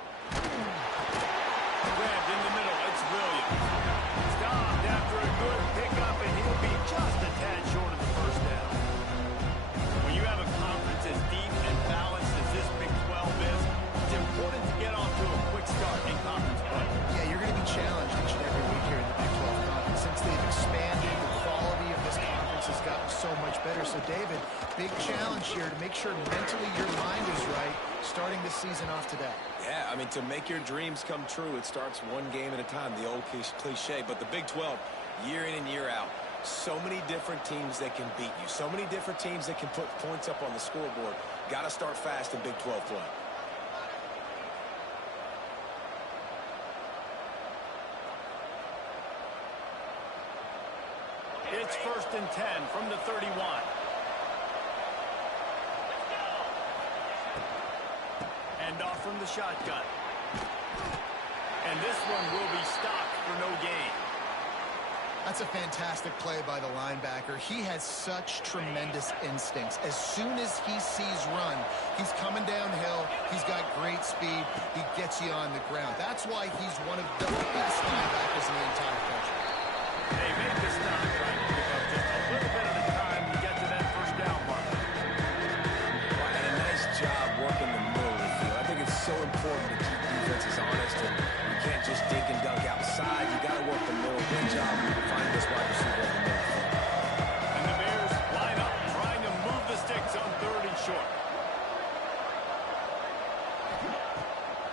down. Grabbed in the middle. It's Williams. Stopped after a good pickup, and he'll be just a tad short of the first down. When you have a conference as deep and balanced as this Big 12 is, it's important to get off to a quick start in conference play. Yeah, you're going to be challenged each and every week here in the Big 12 conference. Since they've expanded, the quality of this conference has gotten so much better. So, David, big challenge here to make sure mentally your mind is right starting this season off today. Yeah, I mean, to make your dreams come true, it starts one game at a time, the old cliche. But the Big 12, year in and year out, so many different teams that can beat you, so many different teams that can put points up on the scoreboard. Got to start fast in Big 12 play. It's 1st and 10 from the 31. Hand off from the shotgun. And this one will be stopped for no gain. That's a fantastic play by the linebacker. He has such tremendous instincts. As soon as he sees run, he's coming downhill. He's got great speed. He gets you on the ground. That's why he's one of the best linebackers in the entire country. They made the stop trying to pick up just a little bit at a time to get to that first down mark. And a nice job working the middle of the field. I think it's so important to keep defenses honest, and you can't just dink and dunk outside. You got to work the middle. Good job finding this wide receiver in the middle. And the Bears line up trying to move the sticks on 3rd and short.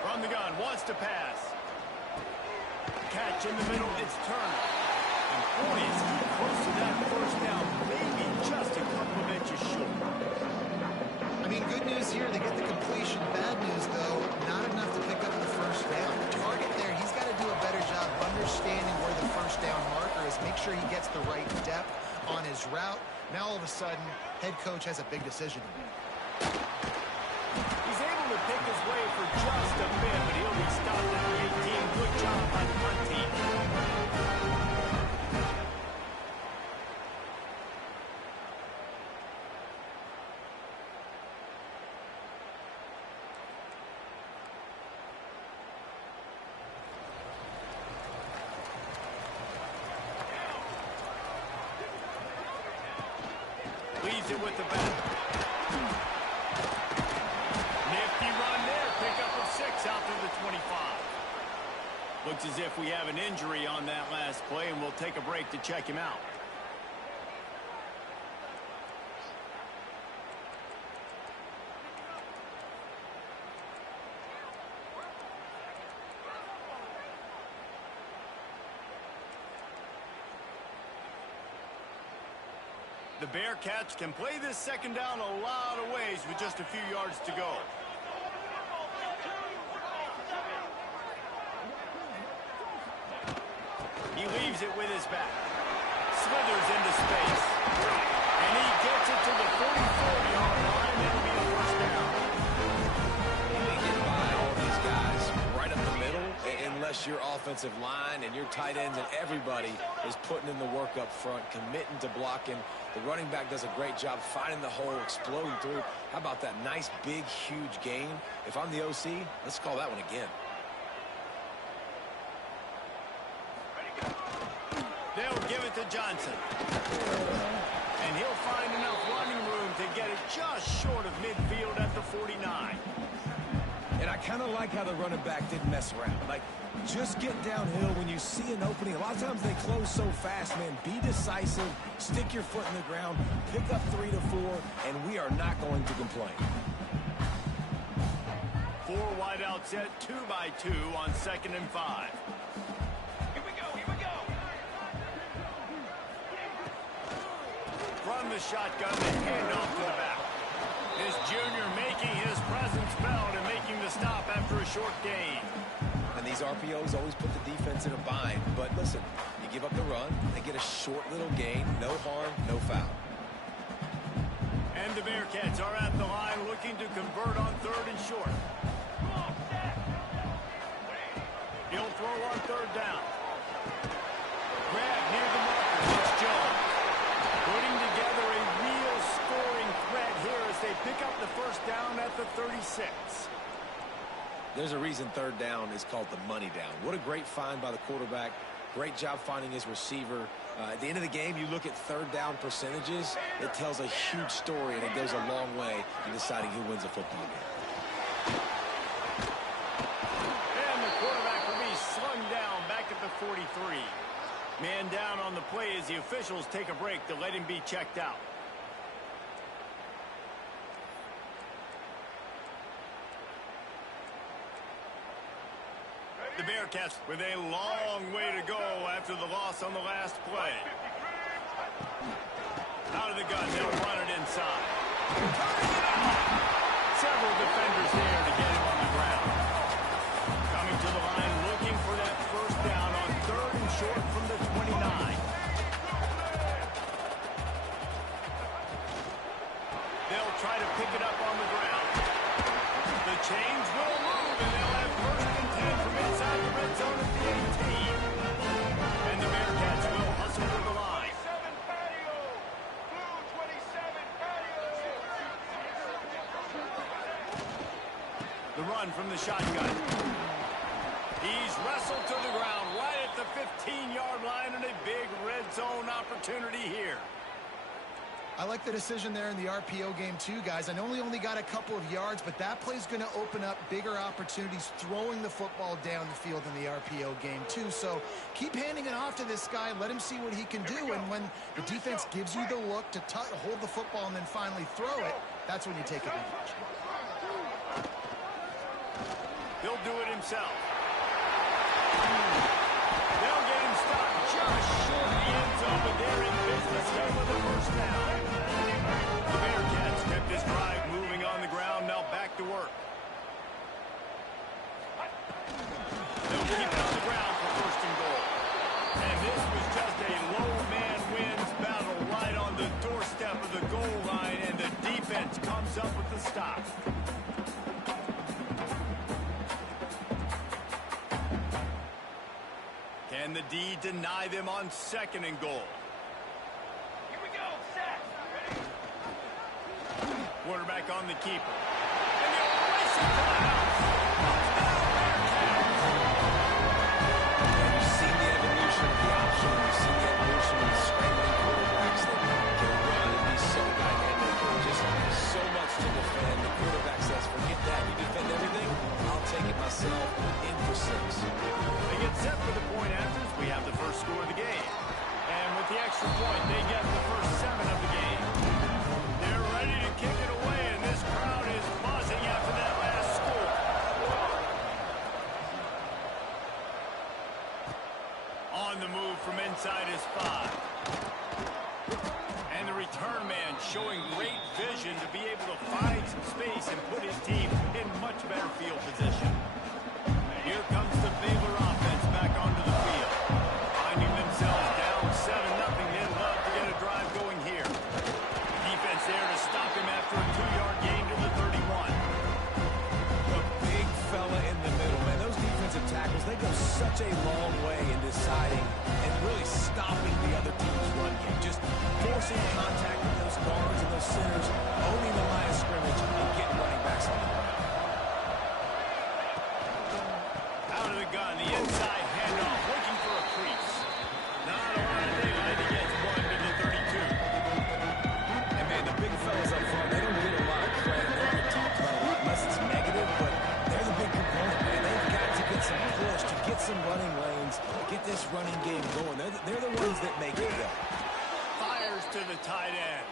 From the gun, wants to pass. Catch in the middle, it's Turner. And boy, is he close to that first down, maybe just a couple of inches short. I mean, good news here, they get the completion. Bad news, though, not enough to pick up the first down. Target there, he's got to do a better job understanding where the first down marker is, make sure he gets the right depth on his route. Now, all of a sudden, head coach has a big decision to make. He's able to pick his way for just a bit, but he'll be stopped at the 18. Good job by the punt team. Leaves it with the back. Nifty run there. Pickup of 6 out through the 25. Looks as if we have an injury on that last play, and we'll take a break to check him out. The Bearcats can play this second down a lot of ways with just a few yards to go. He leaves it with his back. Slithers into space. And he gets it to the 44-yard line. It'll be a first down. You may get by all these guys right up the middle unless your offensive line and your tight ends and everybody is putting in the work up front, committing to blocking. The running back does a great job finding the hole, exploding through. How about that nice, big, huge gain? If I'm the OC, let's call that one again. They'll give it to Johnson. And he'll find enough running room to get it just short of midfield at the 49. And I kind of like how the running back didn't mess around. Like, just get downhill when you see an opening. A lot of times they close so fast, man. Be decisive, stick your foot in the ground, pick up 3 to 4, and we are not going to complain. 4 wide out set, 2 by 2 on 2nd and 5. Here we go, here we go. From the shotgun, the handoff to the back. This junior making his presence felt and making the stop after a short gain. And these RPOs always put the defense in a bind. But listen, you give up the run, they get a short little gain, no harm, no foul. And the Bearcats are at the line looking to convert on 3rd and short. He'll throw on 3rd down. Grab near the marker. It's Jones. Putting together a real scoring threat here as they pick up the first down at the 36. There's a reason third down is called the money down. What a great find by the quarterback. Great job finding his receiver. At the end of the game, you look at third down percentages. It tells a huge story, and it goes a long way in deciding who wins a football game. And the quarterback will be slung down back at the 43. Man down on the play as the officials take a break to let him be checked out. The Bearcats with a long way to go after the loss on the last play. Out of the gun, they'll run it inside. Several defenders there to get him on the ground. Coming to the line, looking for that first down on 3rd and short from the 29. They'll try to pick it up on the ground. The chains will move, and they'll have 1st and 10 from inside the red zone at the 18. And the Bearcats will hustle to the line. 27 patio. Blue 27 patio. The run from the shotgun. He's wrestled to the ground right at the 15-yard line, and a big red zone opportunity here. I like the decision there in the RPO game too, guys. I know he only got a couple of yards, but that play's going to open up bigger opportunities throwing the football down the field in the RPO game too. So keep handing it off to this guy. Let him see what he can do. And when the defense gives you the look to hold the football and then finally throw it, that's when you take advantage. He'll do it himself. They'll get him stopped just short of the end zone, but they're in business here with the first down. The Bearcats kept this drive moving on the ground, now back to work. They'll keep it on the ground for 1st and goal. And this was just a low man wins battle right on the doorstep of the goal line, and the defense comes up with the stop. Can the D deny them on 2nd and goal? Here we go. Set. Ready? Quarterback on the keeper. And they'll race it to the house. You've seen the evolution of the option. You've seen the evolution of the scrambling quarterbacks that can run and be so dynamic. Just so much to defend. The quarterback says, forget that. You defend everything. I'll take it myself. In for 6. They get set for the point afters. We have the first score of the game. And with the extra point, they get the first 7 of the game. They're ready to kick it away, and this crowd is buzzing after that last score. On the move from inside his 5. And the return man showing great vision to be able to find some space and put his team in much better field position. Here comes the Baylor offense back onto the field. Finding themselves down 7-0. They'd love to get a drive going here. Defense there to stop him after a 2-yard gain to the 31. The big fella in the middle, man. Those defensive tackles, they go such a long way in deciding and really stopping the other team's run game. Just forcing contact with those guards and those centers, owning the line of scrimmage, and getting running backs on the ground. Out of the gun, the inside handoff, looking for a crease. Not a lot of daylight. He gets 1 to the 32. And man, the big fellas up front, they don't get a lot of credit. They don't get talked about a lot unless it's negative, but they're the big component, man. They've got to get some push, to get some running lanes, get this running game going. They're the ones that make it go. Fires to the tight end.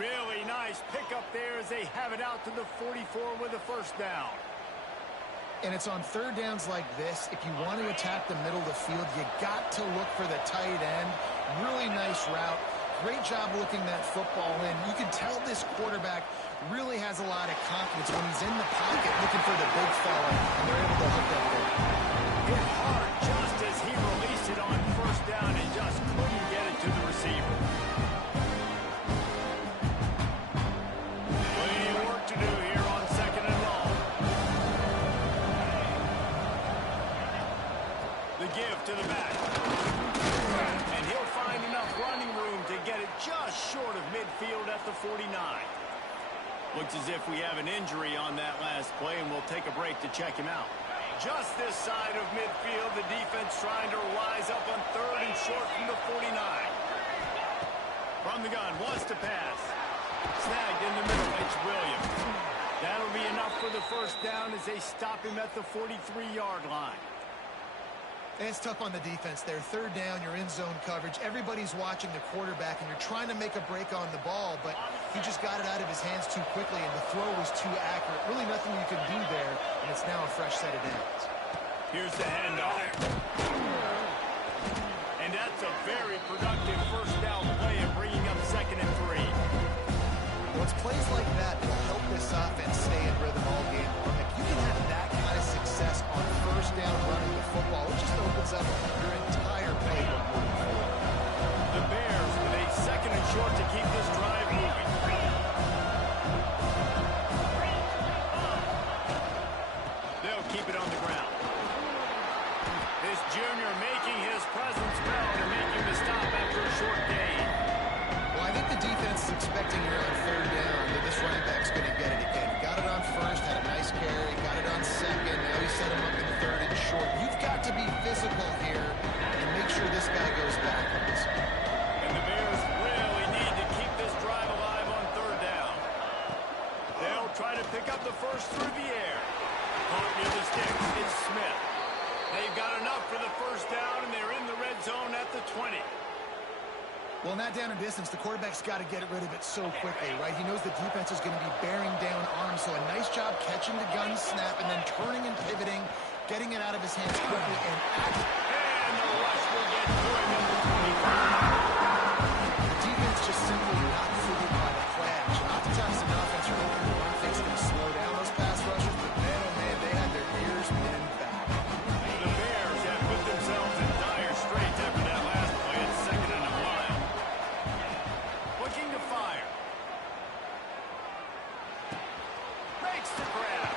Really nice pickup there as they have it out to the 44 with a first down. And it's on 3rd downs like this. If you want to attack the middle of the field, you got to look for the tight end. Really nice route. Great job looking that football in. You can tell this quarterback really has a lot of confidence when he's in the pocket looking for the big fella, and they're able to hook that ball. Hit hard just as he released it on 1st down and just couldn't get it to the receiver. Plenty of work to do here on 2nd and long. The give to the back. And he'll find enough running room to get it just short of midfield at the 49. Looks as if we have an injury on that last play, and we'll take a break to check him out. Just this side of midfield, the defense trying to rise up on 3rd and short from the 49. From the gun, wants to pass. Snagged in the middle, it's Williams. That'll be enough for the first down as they stop him at the 43-yard line. And it's tough on the defense there. 3rd down, you're in zone coverage. Everybody's watching the quarterback, and you're trying to make a break on the ball, but he just got it out of his hands too quickly, and the throw was too accurate. Really nothing you can do there, and it's now a fresh set of downs. Here's the handoff. And that's a very productive first down play of bringing up 2nd and 3. Well, it's plays like that that will help this offense stay in rhythm all game long. If you can have that kind of success on 1st down running the football, it just opens up your entire playbook moving forward. The Bears with a 2nd and short to keep this drive moving. They'll keep it on the ground. This junior making his presence felt and making the stop after a short gain. Well, I think the defense is expecting here on 3rd down that this running back's going to get it again. He got it on 1st, had a nice carry, got it on 2nd. Now he set him up in 3rd and short. You've got to be physical here and make sure this guy goes backwards. And the Bears really need to keep this drive alive on 3rd down. They'll try to pick up the first through the air. Caught near the sticks is Smith. They've got enough for the first down, and they're in the red zone at the 20. Well, in that down and distance, the quarterback's got to get rid of it so quickly, right? He knows the defense is going to be bearing down on him, so a nice job catching the gun snap and then turning and pivoting, getting it out of his hands quickly and acting. And the rush will get going at the 25. The defense just simply not fooled by the play action. Oftentimes, an offense or open run thinks going to slow down those pass rushers, but man, oh man, they had their ears pinned back. The Bears have put themselves in dire straits after that last play. It's 2nd and a mile. Looking to fire. Makes the grab.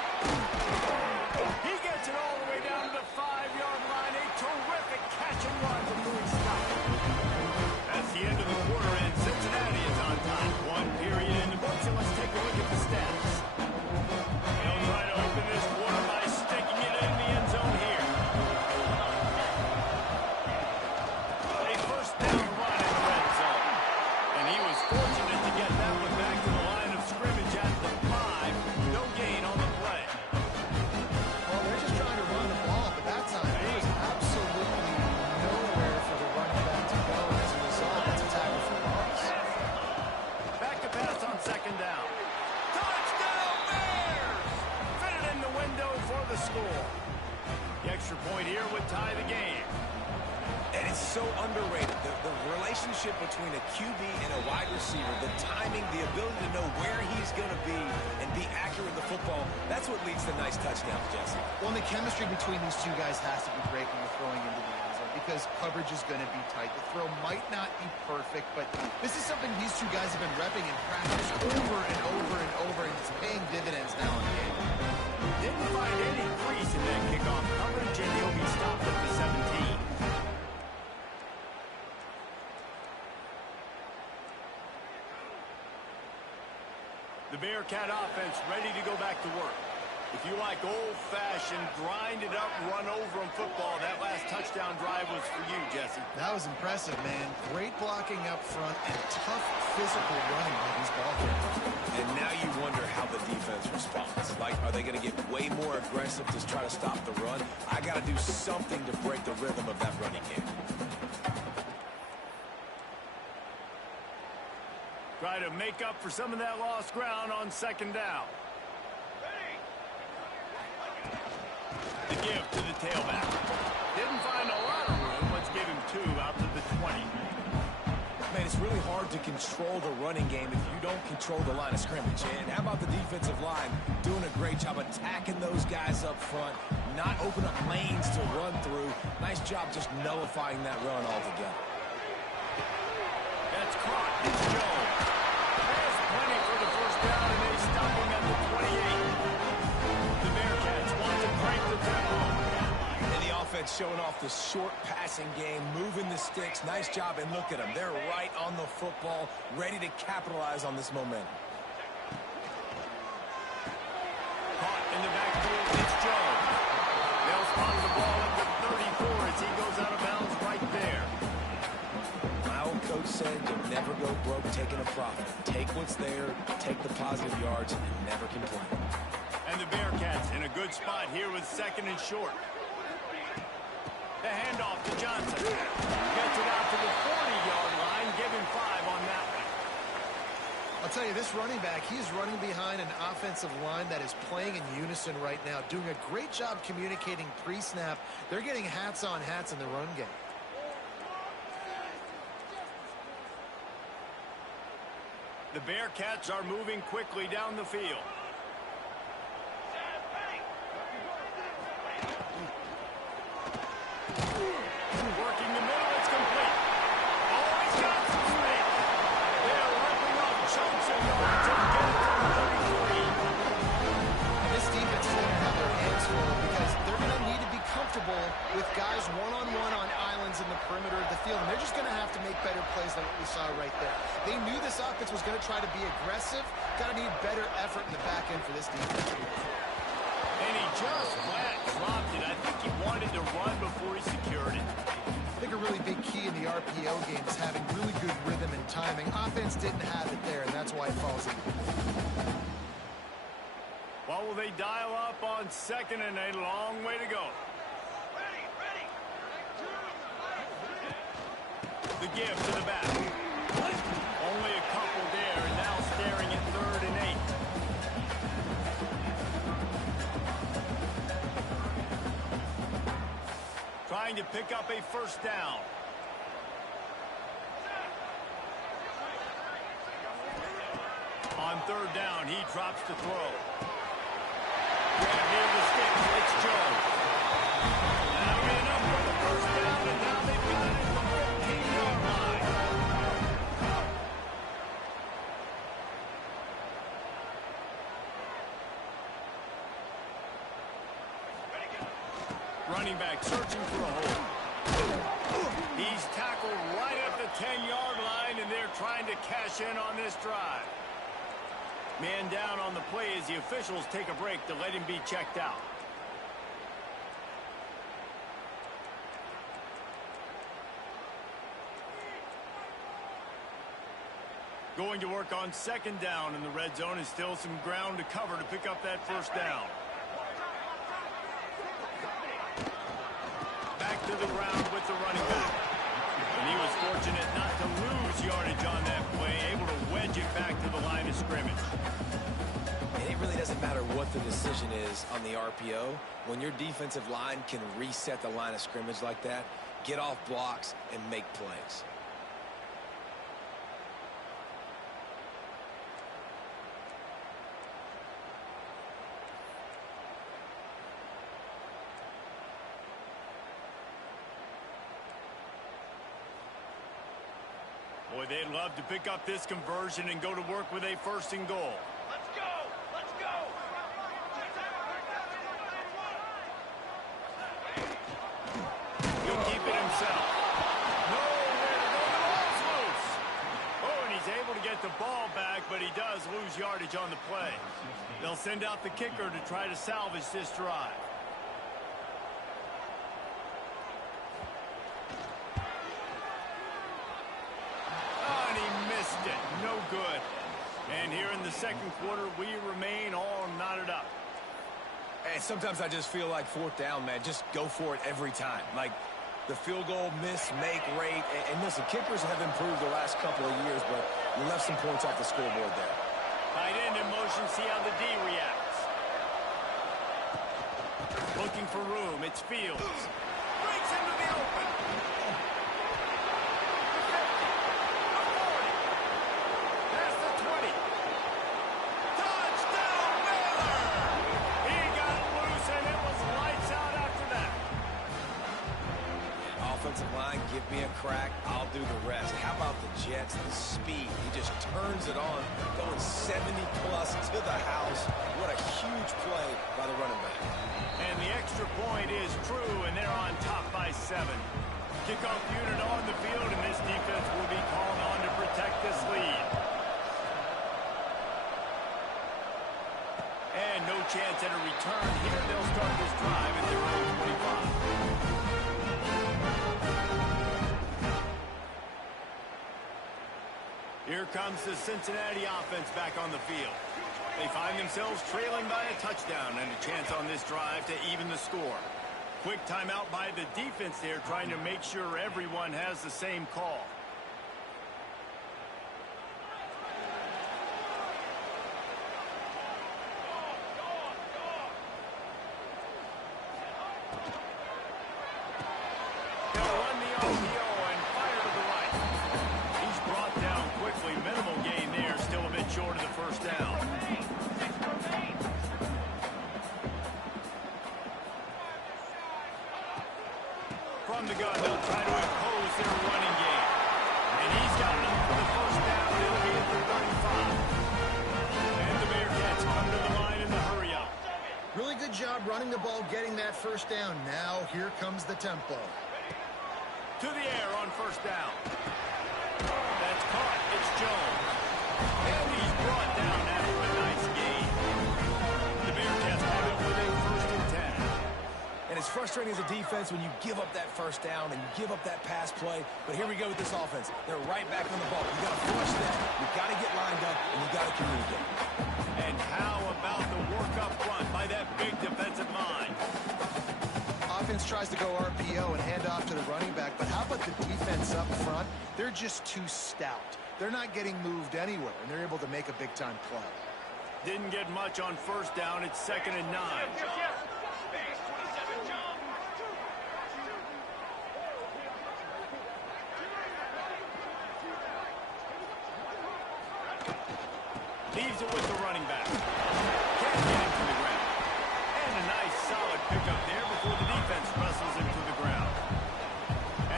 He gets it all the way down to the 5-yard line. A terrific catch and run before he stopped. That's the end of the quarter, and Cincinnati is on top. 1 period in the books, and let's take a look at the stats. They'll try to open this quarter by sticking it in the end zone here. A first down run in the red zone. And he was fortunate to get that one back to the line of scrimmage at the 5. No gain on the play. Well, they're just trying to run the ball, but that time there was absolutely nowhere for the running back to go, and as a result, it's a tackle for loss. Back to pass on 2nd down. Touchdown Bears! Fitted in the window for the score. The extra point here would tie the game. And it's so underrated. The relationship between a QB and a wide receiver, the timing, the ability to know where he's going to be and be accurate with the football, that's what leads to nice touchdowns, Jesse. Well, and the chemistry between these two guys has to be great when you're throwing into the end zone because coverage is going to be tight. The throw might not be perfect, but this is something these two guys have been repping in practice over and over and over, and it's paying dividends now in the game. Didn't find any crease in that kickoff coverage, and he'll be stopped at the 17. The Bearcat offense ready to go back to work. If you like old-fashioned, grind-it-up, run-over-'em football, that last touchdown drive was for you, Jesse. That was impressive, man. Great blocking up front and tough physical running by these ball carriers. And now you wonder how the defense responds. Like, are they going to get way more aggressive to try to stop the run? I got to do something to break the rhythm of that running game. Try to make up for some of that lost ground on 2nd down. The give to the tailback. Didn't find a lot of room. Let's give him 2 out to the 20. Man, it's really hard to control the running game if you don't control the line of scrimmage. And how about the defensive line doing a great job attacking those guys up front, not open up lanes to run through. Nice job just nullifying that run altogether. That's caught. It's Jones. There's plenty for the first down, and they stop him at the 28. The Bearcats want to break the tempo. And the offense showing off the short passing game, moving the sticks. Nice job, and look at them. They're right on the football, ready to capitalize on this momentum. Never go broke taking a profit. Take what's there, take the positive yards, and never complain. And the Bearcats in a good spot here with 2nd and short. The handoff to Johnson. Gets it out to the 40-yard line. Give him 5 on that one. I'll tell you, this running back, he's running behind an offensive line that is playing in unison right now, doing a great job communicating pre-snap. They're getting hats on hats in the run game. The Bearcats are moving quickly down the field. Working the middle, it's complete. Oh, he's got some space. They're ripping off chunks of yards and get it to 33. And this defense is going to have their hands full because they're going to need to be comfortable with guys one-on-one on islands in the perimeter of the field. And they're just going to have to make better plays than what we saw right there. They knew this offense was going to try to be aggressive. Got to need better effort in the back end for this defense. And he just flat dropped it. I think he wanted to run before he secured it. I think a really big key in the RPO game is having really good rhythm and timing. Offense didn't have it there, and that's why it falls in. Well, will they dial up on 2nd and a long way to go? The give to the back. Only a couple there, and now staring at 3rd and 8. Trying to pick up a 1st down. On 3rd down, he drops to throw. Right near the sticks, it's Jones. That'll be enough for the 1st down, and now they've got it at the 15-yard line. Running back searching for a hole. He's tackled right at the 10-yard line, and they're trying to cash in on this drive. Man down on the play as the officials take a break to let him be checked out. Going to work on 2nd down in the red zone, is still some ground to cover to pick up that 1st down. Back to the ground with the running back. And he was fortunate not to lose yardage on that play, able to wedge it back to the line of scrimmage. And it really doesn't matter what the decision is on the RPO. When your defensive line can reset the line of scrimmage like that, get off blocks and make plays. Boy, they'd love to pick up this conversion and go to work with a 1st and goal. Let's go! Let's go! He'll keep it himself. Nowhere to go. The ball's loose. Oh, and he's able to get the ball back, but he does lose yardage on the play. They'll send out the kicker to try to salvage this drive. No good. And here in the 2nd quarter, we remain all knotted up. And sometimes I just feel like 4th down, man. Just go for it every time. Like the field goal miss, make rate. And listen, kickers have improved the last couple of years, but we left some points off the scoreboard there. Tight end in motion, see how the D reacts. Looking for room, it's Fields. Breaks into the open. Offensive line, give me a crack, I'll do the rest. How about the Jets, the speed? He just turns it on, going 70-plus to the house. What a huge play by the running back. And the extra point is true, and they're on top by 7. Kickoff unit on the field, and this defense will be called on to protect this lead. And no chance at a return here. They'll start this drive at their own 25. comes the Cincinnati offense back on the field. They find themselves trailing by a touchdown and a chance on this drive to even the score. Quick timeout by the defense there, trying to make sure everyone has the same call. They'll run the RPO and fire to the right. He's brought down quickly. Minimal gain there, still a bit short of the first down. From the gun, they'll try to impose their running game. And he's got enough for the first down. It'll be at the 35. And the Bearcats come to the line in the hurry-up. Really good job running the ball, getting that first down. Now here comes the tempo. To the air on first down. That's caught. It's Jones. And he's brought down after a nice gain. The Bearcats have it with a 1st and 10. And it's frustrating as a defense when you give up that first down and you give up that pass play. But here we go with this offense. They're right back on the ball. You got to force that. You got to get lined up, and you got to communicate. And how about the work up front by that big defensive line? Offense tries to go RPO and hand off to the running back, but how about the defense up front? They're just too stout. They're not getting moved anywhere, and they're able to make a big-time play. Didn't get much on first down. It's 2nd and 9. Space, 27, jump. Leaves it with the running back. Can't get him to the ground. And a nice solid pickup there before the defense wrestles him to the ground.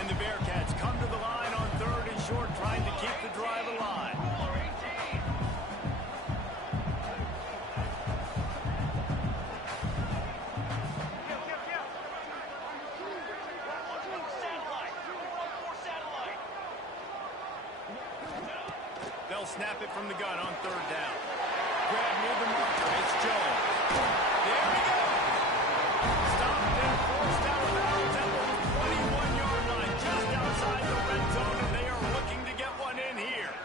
And the Bearcats come to the line on 3rd and short, trying to keep the drive alive. They'll snap it from the gun on 3rd down. Grab near the marker. It's Jones. There we go. Stopped and forced out of bounds at the 21-yard line, just outside the red zone, and they are looking to get one in here.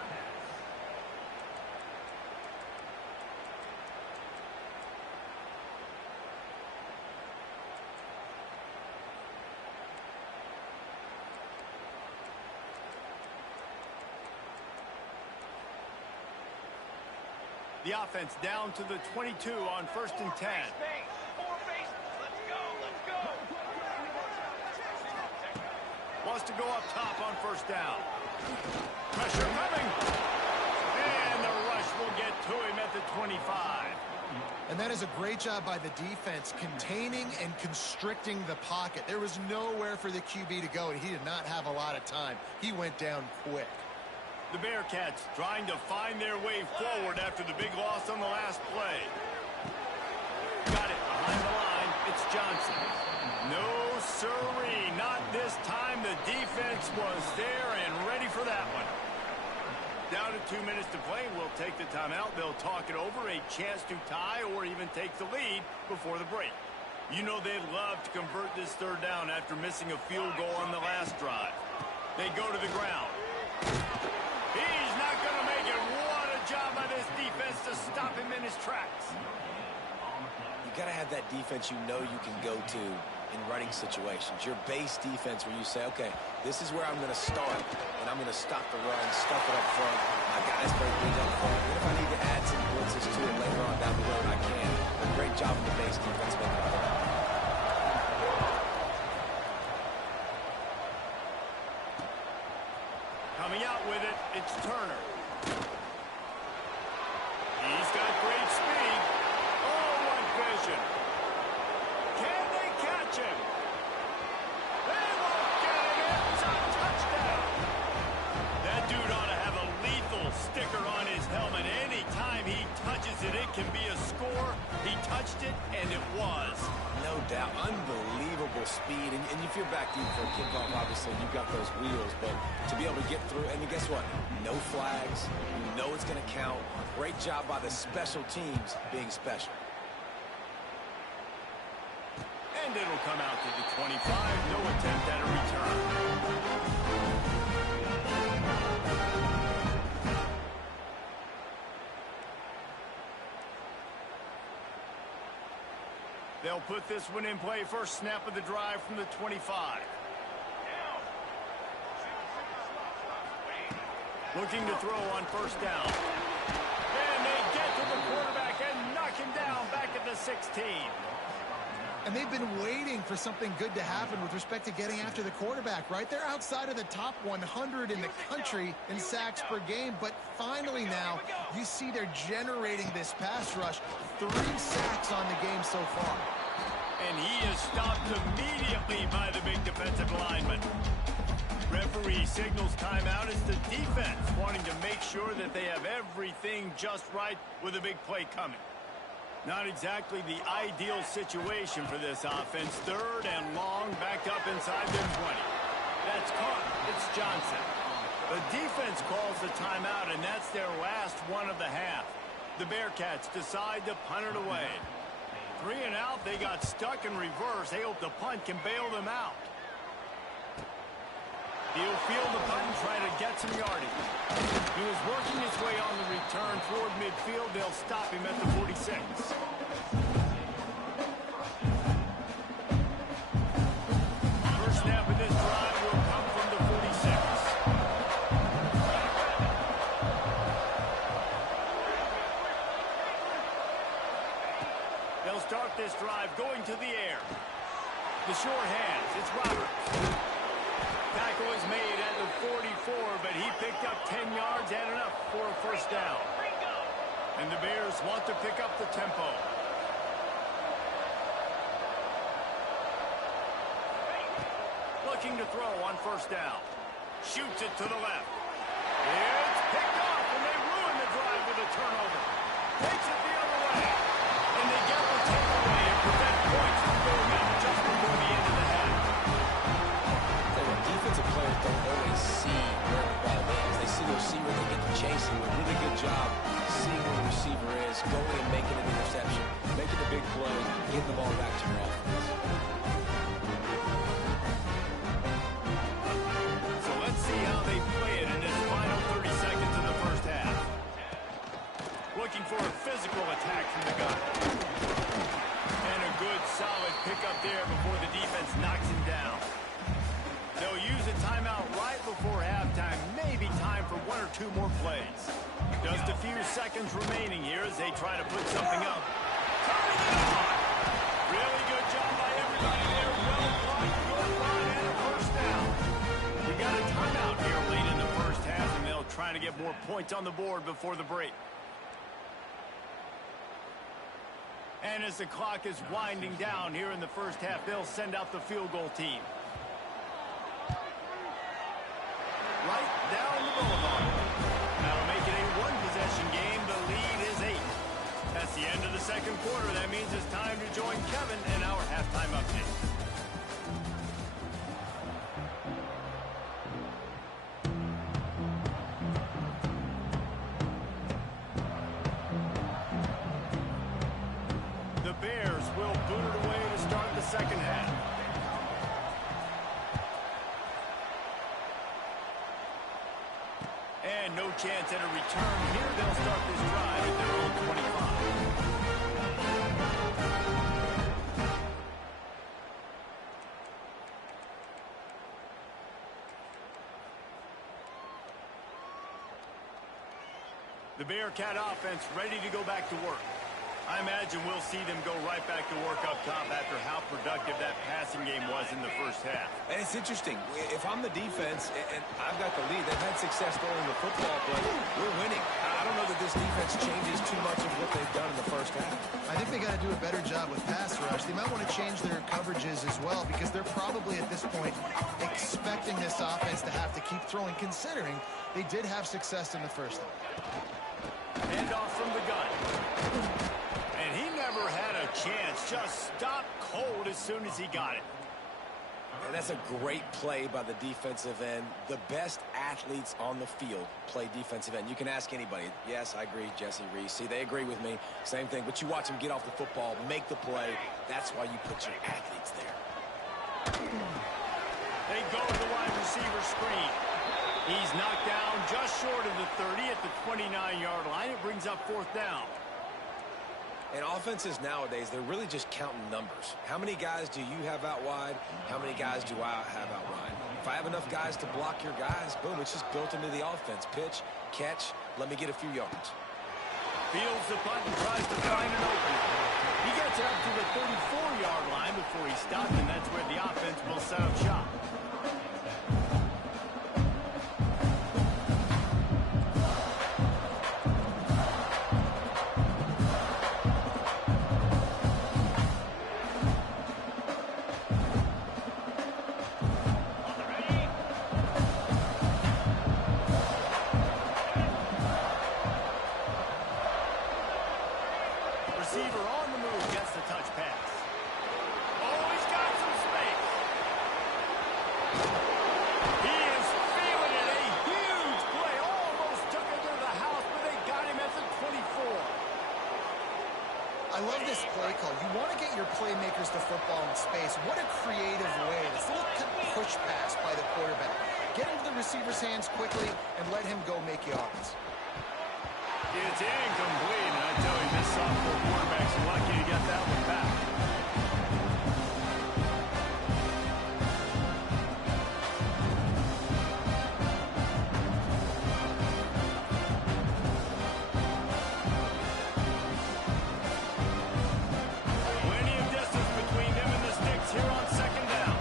The offense down to the 22 on 1st and 10. Space, 4 bases. Let's go, let's go. Wants to go up top on 1st down. Pressure coming. And the rush will get to him at the 25. And that is a great job by the defense, containing and constricting the pocket. There was nowhere for the QB to go, and he did not have a lot of time. He went down quick. The Bearcats trying to find their way forward after the big loss on the last play. Got it behind the line. It's Johnson. No siree, not this time. The defense was there and ready for that one. Down to 2 minutes to play. We'll take the timeout. They'll talk it over. A chance to tie or even take the lead before the break. You know they'd love to convert this 3rd down after missing a field goal on the last drive. They go to the ground. He's not going to make it. What a job by this defense to stop him in his tracks. You got to have that defense you know you can go to in running situations. Your base defense where you say, okay, this is where I'm going to start, and I'm going to stop the run, stuff it up front. My guys break things up front. And if I need to add some blitzes to it later on down the road, I can. A great job of the base defense making it work. Coming out with it, it's Turner. He's got great speed. Oh, what vision. Can they catch him? They won't get him. It's a touchdown. That dude ought to have a lethal sticker on his helmet. Anytime he touches it, it can be a score. He touched it, and it was. No doubt. Unbelievable speed. And if you're back deep for a kickoff, obviously, you've got those wheels. But to be able to get through, and guess what? No flags. You know it's going to count. Great job by the special teams being special. And it'll come out to the 25. No attempt at a return. They'll put this one in play. First snap of the drive from the 25. Looking to throw on first down. And they get to the quarterback and knock him down back at the 16. And they've been waiting for something good to happen with respect to getting after the quarterback, right? They're outside of the top 100 in the country in sacks per game, but finally now you see they're generating this pass rush. 3 sacks on the game so far. And he is stopped immediately by the big defensive lineman. Referee signals timeout. It's the defense wanting to make sure that they have everything just right with a big play coming. Not exactly the ideal situation for this offense. 3rd and long, backed up inside their 20. That's caught. It's Johnson. The defense calls the timeout, and that's their last one of the half. The Bearcats decide to punt it away. 3 and out. They got stuck in reverse. They hope the punt can bail them out. He'll field the punt and try to get some yardage. He was working his way on the return toward midfield. They'll stop him at the 46. First snap of this drive will come from the 46. They'll start this drive going to the air. The short hands. It's Roberts. Tackle is made at the 44, but he picked up 10 yards and enough for a first down. And the Bears want to pick up the tempo. Looking to throw on first down. Shoots it to the left. It's picked off, and they ruin the drive with a turnover. Takes it the other way. And they get the takeaway and prevent points from going up just before the end of the half. Defensive players don't always see where the ball is. They see the receiver, they get the chase, and do a really good job seeing where the receiver is, going and making an interception, making the big play, getting the ball back to your offense. So let's see how they play it in this final 30 seconds of the first half. Looking for a physical attack from the gun. And a good, solid pickup there before the defense knocks him down. They'll use a timeout right before halftime. Maybe time for 1 or 2 more plays. Just a few seconds remaining here as they try to put something up. Really good job by everybody there. Well blocked, good run, and a first down. We got a timeout here late in the first half, and they'll try to get more points on the board before the break. And as the clock is winding down here in the first half, they'll send out the field goal team. Right down the boulevard. That'll make it a 1-possession game. The lead is 8. That's the end of the second quarter. That means it's time to join Kevin in our halftime update. The Bears will boot it away to start the second half. And no chance at a return here. They'll start this drive at their own 25. The Bearcat offense ready to go back to work. I imagine we'll see them go right back to work up top after how productive that passing game was in the first half. And it's interesting. If I'm the defense and I've got the lead, they've had success throwing the football, but we're winning. I don't know that this defense changes too much of what they've done in the first half. I think they got to do a better job with pass rush. They might want to change their coverages as well because they're probably at this point expecting this offense to have to keep throwing, considering they did have success in the first half. Hand off from the gun. And he never had a chance. Just stopped cold as soon as he got it. And that's a great play by the defensive end. The best athletes on the field play defensive end. You can ask anybody. Yes, I agree, Jesse Reese. See, they agree with me. Same thing. But you watch them get off the football, make the play. That's why you put your athletes there. They go to the wide receiver screen. He's knocked down just short of the 30 at the 29-yard line. It brings up fourth down. And offenses nowadays, they're really just counting numbers. How many guys do you have out wide? How many guys do I have out wide? If I have enough guys to block your guys, boom, it's just built into the offense. Pitch, catch, let me get a few yards. Fields the punt and tries to find an opening. He gets it up to the 34-yard line before he stopped, and that's where the offense will set up shop. Receiver on the move gets the touch pass. Oh, he's got some space. He is feeling it. A huge play. Almost took it to the house, but they got him at the 24. I love this play call. You want to get your playmakers to football in space. What a creative way. This little push pass by the quarterback. Get into the receiver's hands quickly and let him go make yards. It's incomplete, and I tell you, this sophomore quarterback's lucky to get that one back. Plenty of distance between them and the sticks here on second down.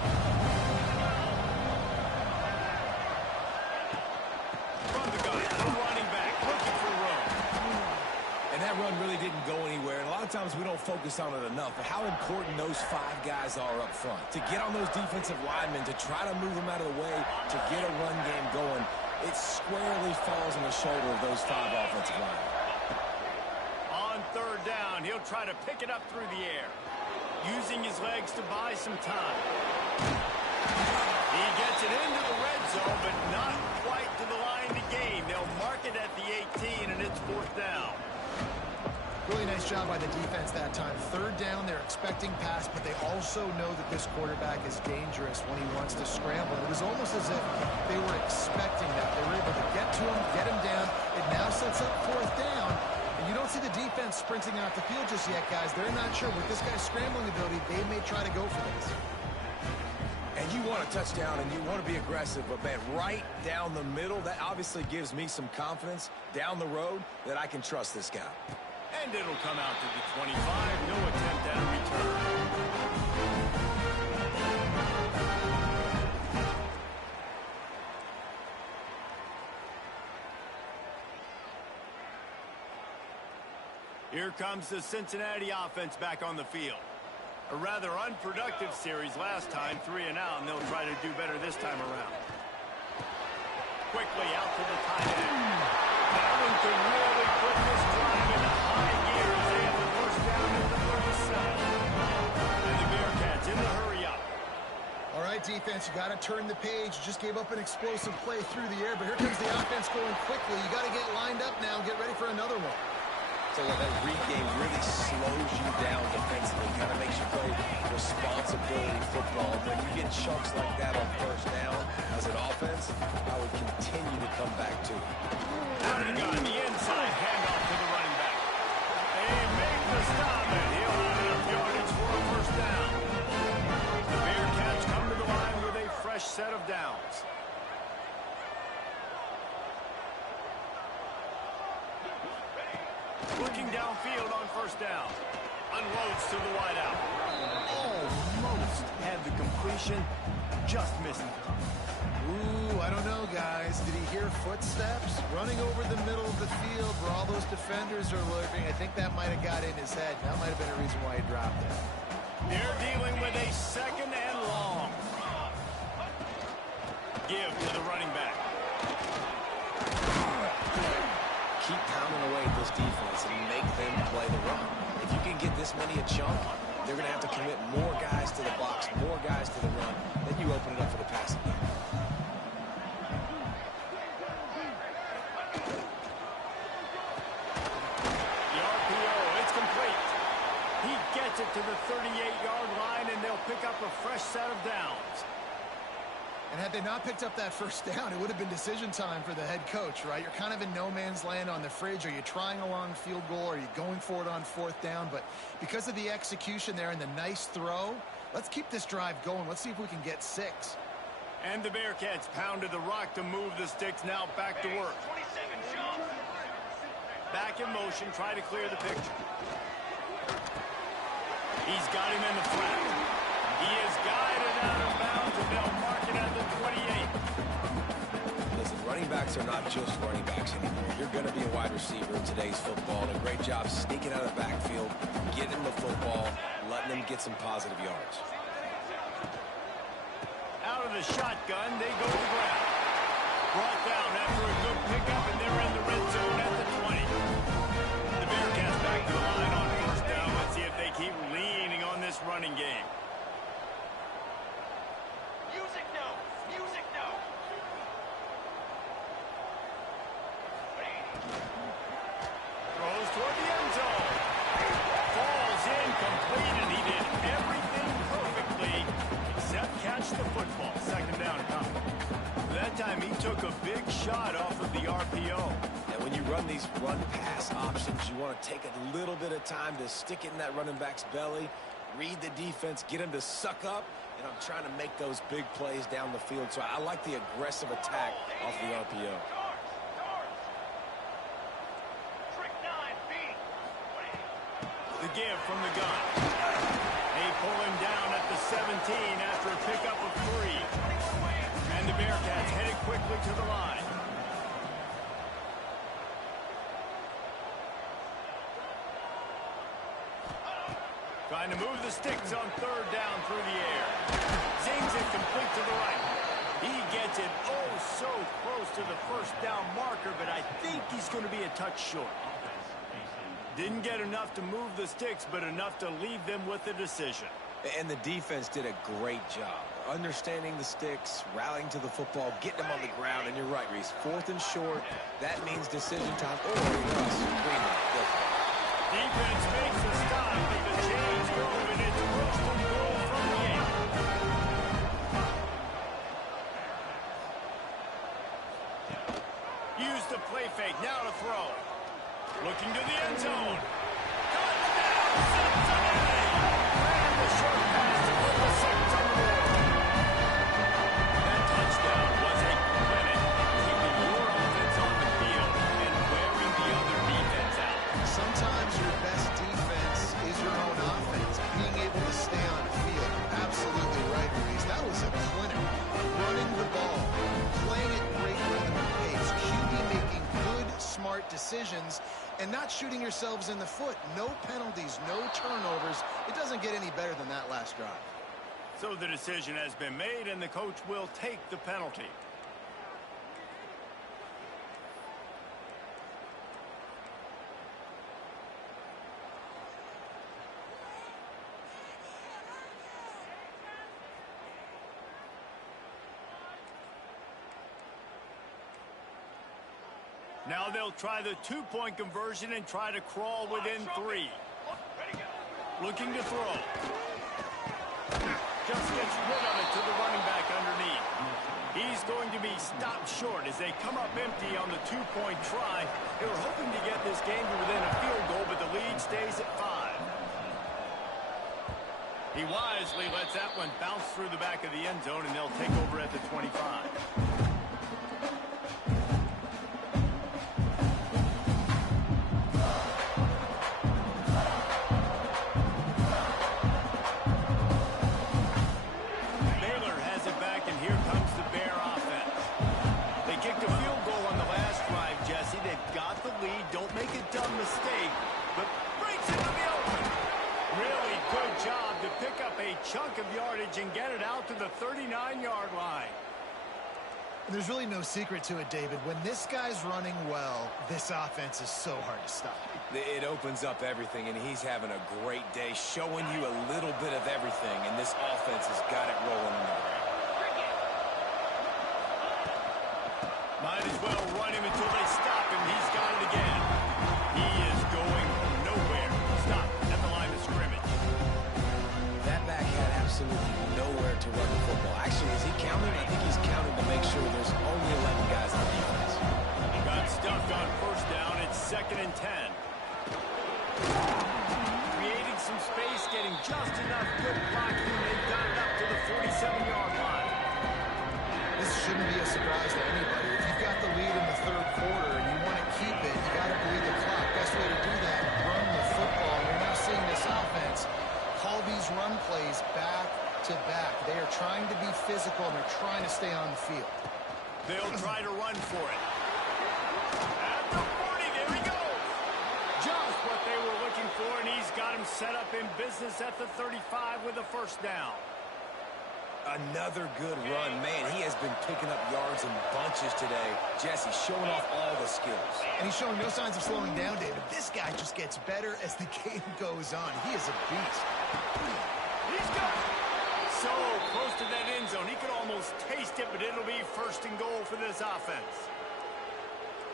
From the gun, the running back, looking for room. And that run really didn't go anywhere. And a lot of times we don't focus on it enough. But how important those 5 guys are up front. To get on those defensive linemen, to try to move them out of the way, to get a run game going, it squarely falls on the shoulder of those 5 offensive linemen. On third down, he'll try to pick it up through the air, using his legs to buy some time. He gets it into the red zone, but not quite to the line to gain. They'll mark it at the 18, and it's fourth down. Really nice job by the defense that time. Third down, they're expecting pass, but they also know that this quarterback is dangerous when he wants to scramble. It was almost as if they were expecting that. They were able to get to him, get him down. It now sets up fourth down, and you don't see the defense sprinting off the field just yet, guys. They're not sure. With this guy's scrambling ability, they may try to go for this. And you want a touchdown and you want to be aggressive, but man, right down the middle, that obviously gives me some confidence down the road that I can trust this guy. And it'll come out to the 25. No attempt at a return. Here comes the Cincinnati offense back on the field. A rather unproductive series last time, 3 and out, and they'll try to do better this time around. Quickly out to the tight end. That one could really put this drive into high gear as they have the first down at the 37. And the Bearcats in the hurry up. All right, defense, you got to turn the page. You just gave up an explosive play through the air, but here comes the offense going quickly. You got to get lined up now and get ready for another one. So that read game really slows you down defensively, kind of makes you play responsibility football. When you get chunks like that on first down as an offense, I would continue to come back to it. Out of the gun, the inside handoff to the running back. They make the stop, and he'll have enough yardage for a first down. The Bearcats come to the line with a fresh set of downs. Looking downfield on first down. Unloads to the wideout. Almost had the completion. Just missed it. Ooh, I don't know, guys. Did he hear footsteps? Running over the middle of the field where all those defenders are lurking. I think that might have got in his head. That might have been a reason why he dropped it. They're dealing with a second and long. Give to the running back. Keep pounding away at this defense and make them play the run. If you can get this many a chunk, they're going to have to commit more guys to the box, more guys to the run. Then you open it up for the passing game. The RPO, it's complete. He gets it to the 38-yard line, and they'll pick up a fresh set of downs. And had they not picked up that first down, it would have been decision time for the head coach, right? You're kind of in no man's land on the fridge. Are you trying a long field goal? Are you going for it on fourth down? But because of the execution there and the nice throw, let's keep this drive going. Let's see if we can get 6. And the Bearcats pounded the rock to move the sticks. Now back to work. 27 jump. Back in motion, try to clear the picture. He's got him in the flat. He is guided out of bounds, and they'll mark it at the 28. Listen, running backs are not just running backs anymore. You're going to be a wide receiver in today's football. And a great job sneaking out of the backfield, getting him the football, letting him get some positive yards. Out of the shotgun, they go to the ground. Brought down after a good pickup, and they're in the red zone at the 20. The Bearcats back to the line on first down. Let's see if they keep leaning on this running game. Music no. Music no. Throws toward the end zone. Falls incomplete, and he did everything perfectly except catch the football. Second down coming. That time he took a big shot off of the RPO. And when you run these run-pass options, you want to take a little bit of time to stick it in that running back's belly, read the defense, get him to suck up, and I'm trying to make those big plays down the field. So I like the aggressive attack off the RPO. Trick 9, B. The give from the gun. They pull him down at the 17 after a pickup of 3. And the Bearcats headed quickly to the line. Trying to move the sticks on third down through the air. Zings it complete to the right. He gets it oh so close to the first down marker, but I think he's going to be a touch short. Didn't get enough to move the sticks, but enough to leave them with the decision. And the defense did a great job understanding the sticks, rallying to the football, getting them on the ground. And you're right, Reese. 4th and short, that means decision time. Or green light. Defense makes a stop at the change move, and it's first and goal from the 8. Use the play fake, now to throw. Looking to the end zone. Touchdown, Cincinnati! And the short pass to put the 6 on the board. That touchdown was a clinic in keeping your offense on the field and wearing the other defense out. Sometimes your best defense is your own offense. Being able to stay on the field. Absolutely right, Reese. That was a clinic. Running the ball, playing it great rhythm and pace, QB making good, smart decisions, and not shooting yourselves in the foot. No penalties, no turnovers. It doesn't get any better than that last drive. So the decision has been made, and the coach will take the penalty. Now they'll try the 2-point conversion and try to crawl within 3. Looking to throw. Just gets rid of it to the running back underneath. He's going to be stopped short as they come up empty on the 2-point try. They were hoping to get this game to within a field goal, but the lead stays at 5. He wisely lets that one bounce through the back of the end zone, and they'll take over at the 25. Chunk of yardage and get it out to the 39-yard line. There's really no secret to it, David. When this guy's running well, this offense is so hard to stop. It opens up everything, and he's having a great day, showing you a little bit of everything, and this offense has got it rolling on the ground. Might as well run him until they stop him. He's got it again. He is going nowhere. Stop at the line of scrimmage. That back had absolutely nowhere to run the football. Actually, is he counting? I think he's counting. 10. Creating some space, getting just enough good blocking. They've got it up to the 47-yard line. This shouldn't be a surprise to anybody. If you've got the lead in the third quarter and you want to keep it, you got to bleed the clock. Best way to do that, run the football. You're now seeing this offense call these run plays back to back. They are trying to be physical and they're trying to stay on the field. They'll try to run for it. At the 40, there he goes. Just what they were looking for, and he's got him set up in business at the 35 with a first down. Another good run. Man, he has been picking up yards in bunches today. Jesse showing off all the skills. And he's showing no signs of slowing down, David. This guy just gets better as the game goes on. He is a beast. He's got it. So close to that end zone. He could almost taste it, but it'll be first and goal for this offense.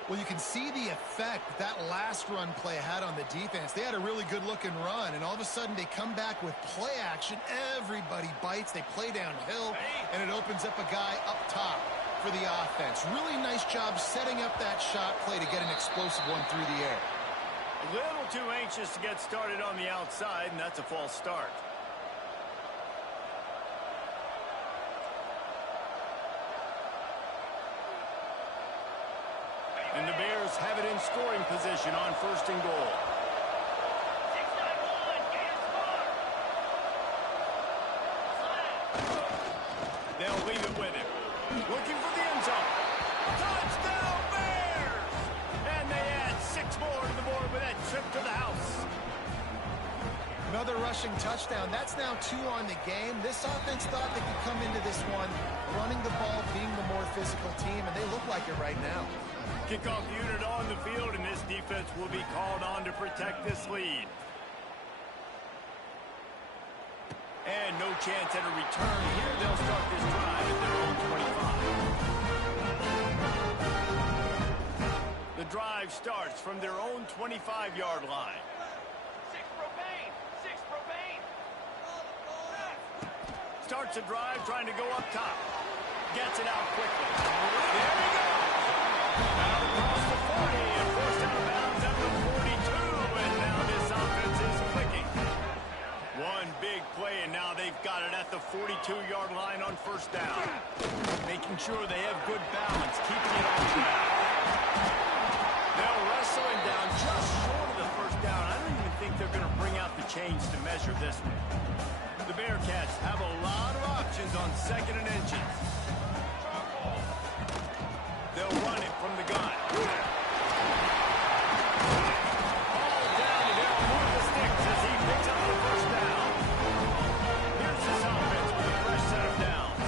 Well, you can see the effect that last run play had on the defense. They had a really good-looking run, and all of a sudden they come back with play action. Everybody bites. They play downhill, and it opens up a guy up top for the offense. Really nice job setting up that shot play to get an explosive one through the air. A little too anxious to get started on the outside, and that's a false start. And the Bears have it in scoring position on first and goal. 6-9-1, get his mark. They'll leave it with him. Looking for the end zone. Touchdown, Bears! And they add 6 more to the board with that trip to the house. Another rushing touchdown. That's now 2 on the game. This offense thought they could come into this one running the ball, being the more physical team, and they look like it right now. Kickoff unit on the field, and this defense will be called on to protect this lead. And no chance at a return here. They'll start this drive at their own 25. The drive starts from their own 25-yard line. 6 propane, 6 propane. Starts a drive trying to go up top. Gets it out quickly. There he goes. Out across the 40 and forced out of bounds at the 42. And now this offense is clicking. One big play, and now they've got it at the 42-yard line on first down. Making sure they have good balance, keeping it on track. They'll wrestle him down just short of the first down. I don't even think they're going to bring out the chains to measure this one. The Bearcats have a lot of options on second and inches. They'll run it from the gun. Ball down, and they'll move the sticks as he picks up the first down. Here's this offense with a fresh set of downs.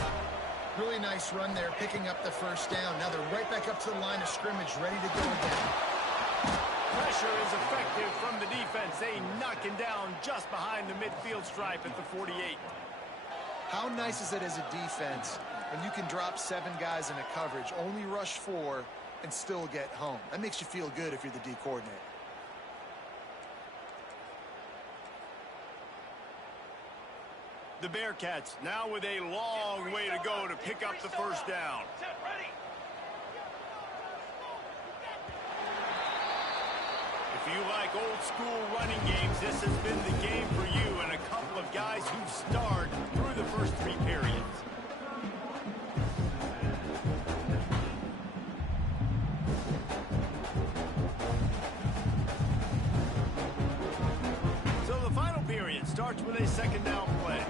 Really nice run there, picking up the first down. Now they're right back up to the line of scrimmage, ready to go again. Pressure is effective from the defense. They knock him down just behind the midfield stripe at the 48. How nice is it as a defense when you can drop 7 guys in a coverage, only rush 4, and still get home? That makes you feel good if you're the D coordinator. The Bearcats now with a long way to go to pick up the first down. Set, ready. If you like old school running games, this has been the game for you and a couple of guys who starred through the first 3 periods. So the final period starts with a second down play.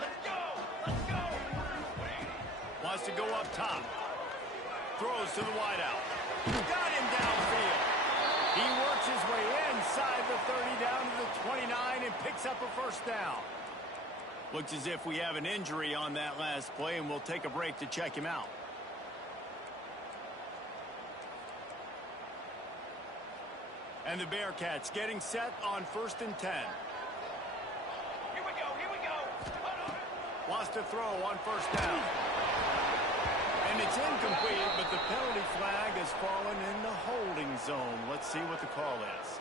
Let's go. Let's go. Wants to go up top. Throws to the wideout. Got him downfield. He works his way inside the 30 down to the 29 and picks up a first down. Looks as if we have an injury on that last play, and we'll take a break to check him out. And the Bearcats getting set on first and 10. Here we go. Here we go. Wants to throw on first down. And it's incomplete, but the penalty flag has fallen in the holding zone. Let's see what the call is.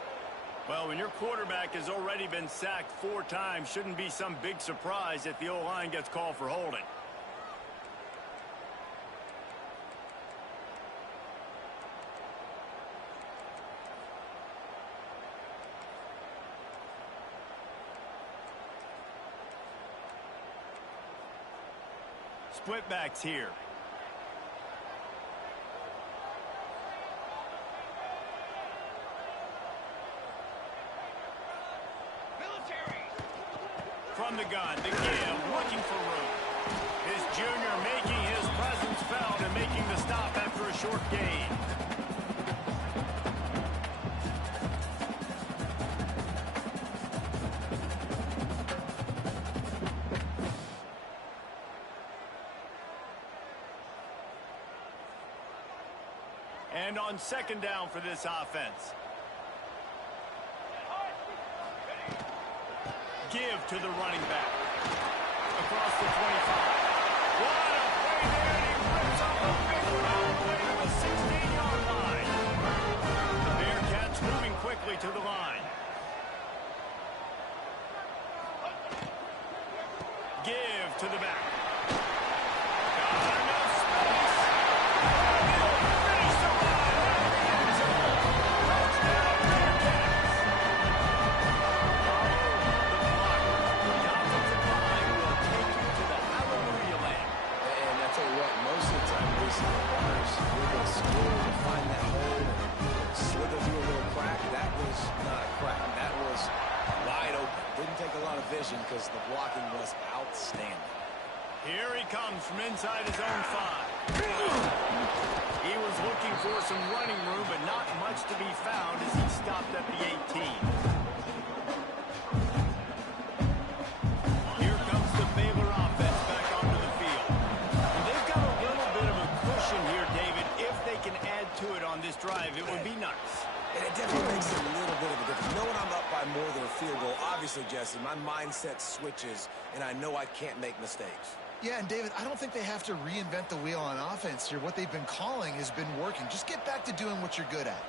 Well, when your quarterback has already been sacked 4 times, shouldn't be some big surprise if the O-line gets called for holding. Split backs here. Military. From the gun, the give, looking for room. His junior making his presence felt and making the stop after a short gain. And on second down for this offense. Give to the running back. Across the 25. What a play there, and he rips off a big one all the way to the 16-yard line. The Bearcats moving quickly to the line. Give to the back. Got enough space. Finish the line out of the end zone. Touchdown, Bearcats. The offensive line will take you to the hallelujah land. And I tell you what, most of the time we see the runners with a skill to find that hole and slither through a little crack. That was not a crack. That was wide open. Didn't take a lot of vision because the blocking was outstanding. Here he comes from inside his own 5. He was looking for some running room, but not much to be found as he stopped at the 18. Here comes the Baylor offense back onto the field. And they've got a little bit of a cushion here, David. If they can add to it on this drive, it would be nice. And it definitely makes a little bit of a difference. Knowing I'm up by more than a field goal, obviously, Jesse, my mindset switches, and I know I can't make mistakes. Yeah, and David, I don't think they have to reinvent the wheel on offense here. What they've been calling has been working. Just get back to doing what you're good at.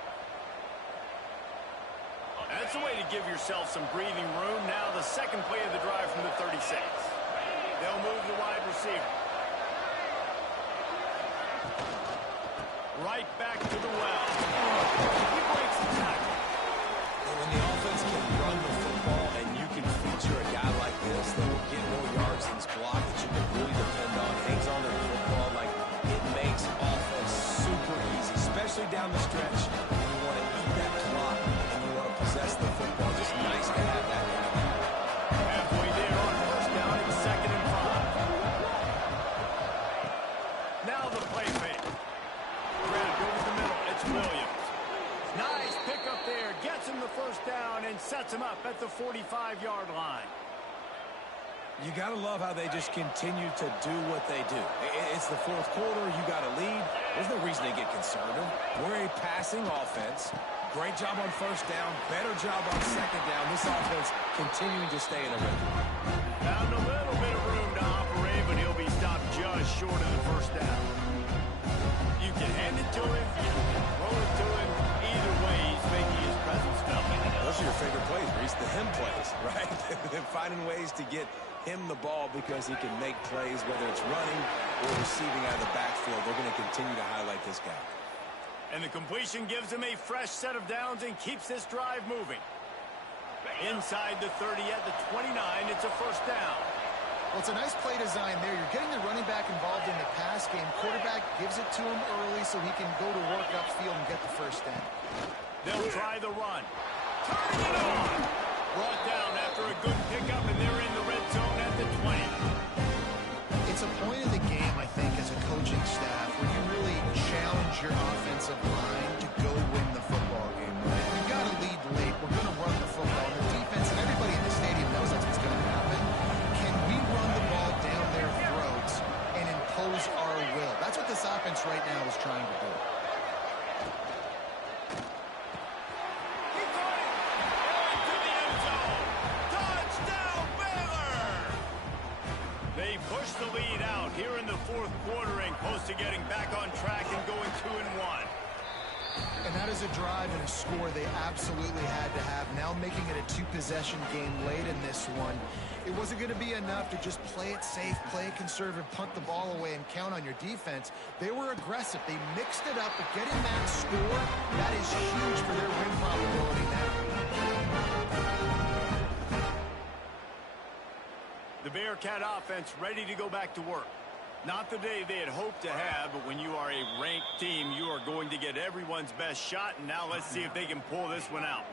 That's a way to give yourself some breathing room. Now the second play of the drive from the 36. They'll move the wide receiver. Right back to the well. He breaks the tackle. And when the offense can run the football and you can feature a guy like this that will get more yards than his block that you can really depend on, hangs on to the football, like it makes offense super easy, especially down the stretch. And you want to eat that clock and you want to possess the football. Just nice to have that kind of thing. Halfway there on first down, it's 2nd and 5. Now the play fake. Grab over the middle. It's Williams. Nice pickup there. Gets him the first down and sets him up at the 45-yard line. You got to love how they just continue to do what they do. It's the fourth quarter. You got a lead. There's no reason to get conservative. We're a passing offense. Great job on first down. Better job on second down. This offense continuing to stay in a rhythm. Found a little bit of room to operate, but he'll be stopped just short of the first down. You can hand it to him, you can throw it to him. Either way, he's making his presence felt. Those are your favorite plays, Reese, the him plays, right? They're finding ways to get him the ball because he can make plays, whether it's running or receiving out of the backfield. They're going to continue to highlight this guy. And the completion gives him a fresh set of downs and keeps this drive moving. Inside the 30 at the 29, it's a first down. Well, it's a nice play design there. You're getting the running back involved in the pass game. Quarterback gives it to him early so he can go to work upfield and get the first down. They'll try the run. Turn it on! Brought down after a good pickup, and they're in the red zone at the 20. It's a point in the game, I think, as a coaching staff, where you really challenge your offensive line to go win the football game. Right? We've got to lead late. We're going to run the football. The defense and everybody in the stadium knows that's what's going to happen. Can we run the ball down their throats and impose our will? That's what this offense right now is trying to do. They push the lead out here in the fourth quarter and close to getting back on track and going 2-1. And that is a drive and a score they absolutely had to have. Now making it a two-possession game late in this one. It wasn't going to be enough to just play it safe, play it conservative, punt the ball away, and count on your defense. They were aggressive. They mixed it up, but getting that score, that is huge for their win probability now. The Bearcat offense ready to go back to work. Not the day they had hoped to have, but when you are a ranked team, you are going to get everyone's best shot, and now let's see if they can pull this one out.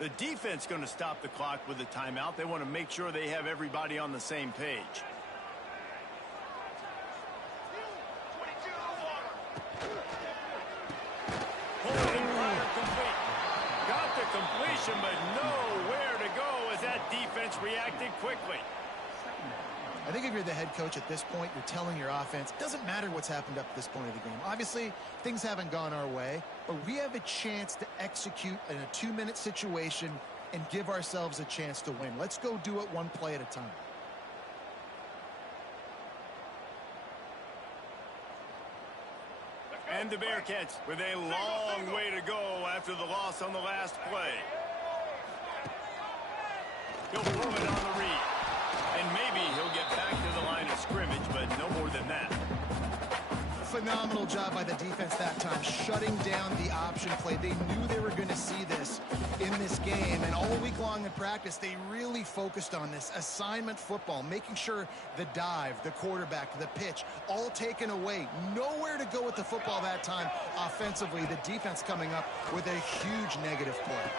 The defense going to stop the clock with a timeout. They want to make sure they have everybody on the same page. 22 water. Holding fire complete. Got the completion, but nowhere to go as that defense reacted quickly. I think if you're the head coach at this point, you're telling your offense, it doesn't matter what's happened up to this point of the game. Obviously, things haven't gone our way, but we have a chance to execute in a 2-minute situation and give ourselves a chance to win. Let's go do it one play at a time. And the Bearcats with a long way to go after the loss on the last play. He'll pull it on the read. And maybe he'll get back to the line of scrimmage, but no more than that. Phenomenal job by the defense that time, shutting down the option play. They knew they were going to see this in this game, and all week long in practice, they really focused on this assignment football, making sure the dive, the quarterback, the pitch, all taken away. Nowhere to go with the football that time offensively. The defense coming up with a huge negative play.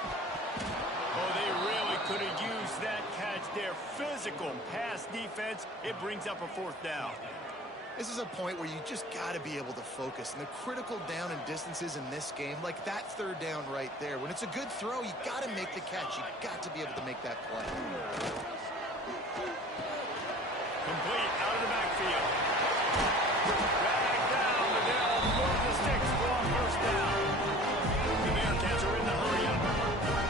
Oh, they really could have used that catch there. Physical pass defense. It brings up a 4th down. This is a point where you just got to be able to focus. And the critical down and distances in this game, like that 3rd down right there, when it's a good throw, you got to make the catch. You got to be able to make that play. Complete out of the backfield. Drag down, but they'll move the sticks for a 1st down. The Bearcats are in the hurry-up.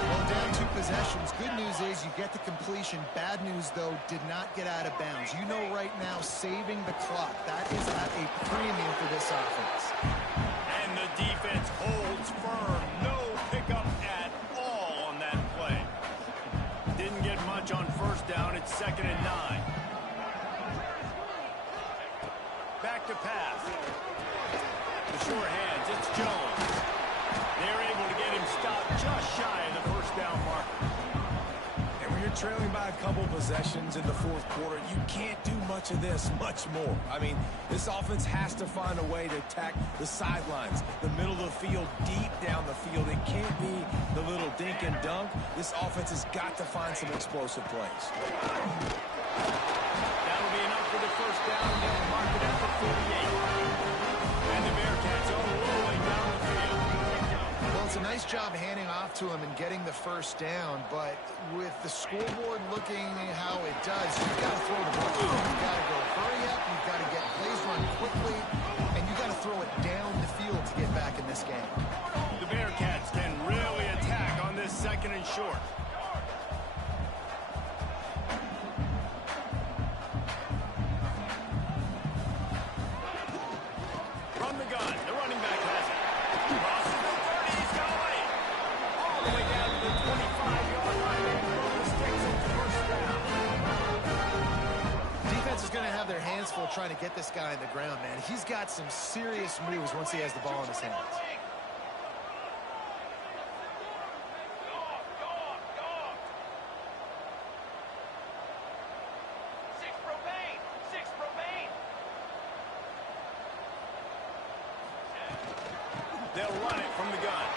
Well, down 2 possessions. Good news is you get the completion. Bad news, though, did not get out of bounds. You know right now, saving the clock, that is at a premium for this offense. And the defense holds firm. No pickup at all on that play. Didn't get much on 1st down. It's 2nd and 9. Back to pass. The short hands. It's Jones. They're able to get him stopped just shy of the 1st down marker. And when you're trailing by a couple possessions in the 4th quarter, you can't do much of this, much more. I mean, this offense has to find a way to attack the sidelines, the middle of the field, deep down the field. It can't be the little dink and dunk. This offense has got to find some explosive plays. That'll be enough for the 1st down. They'll mark it at the 48. And the Bearcats are rolling down the field. Well, it's a nice job handing off to him and getting the 1st down, but with the scoreboard looking how it does, you've got to throw the ball. You've got to go hurry up, you've got to get plays run quickly, and you've got to throw it down the field to get back in this game. The Bearcats can really attack on this 2nd and short. From the gun, the running back has it. Crosses the 30, he's got away. All the way down to the 25-yard line and throw the sticks into 1st down. Defense is going to have their hands full trying to get this guy on the ground, man. He's got some serious moves once he has the ball in his hands. They'll run it from the gun.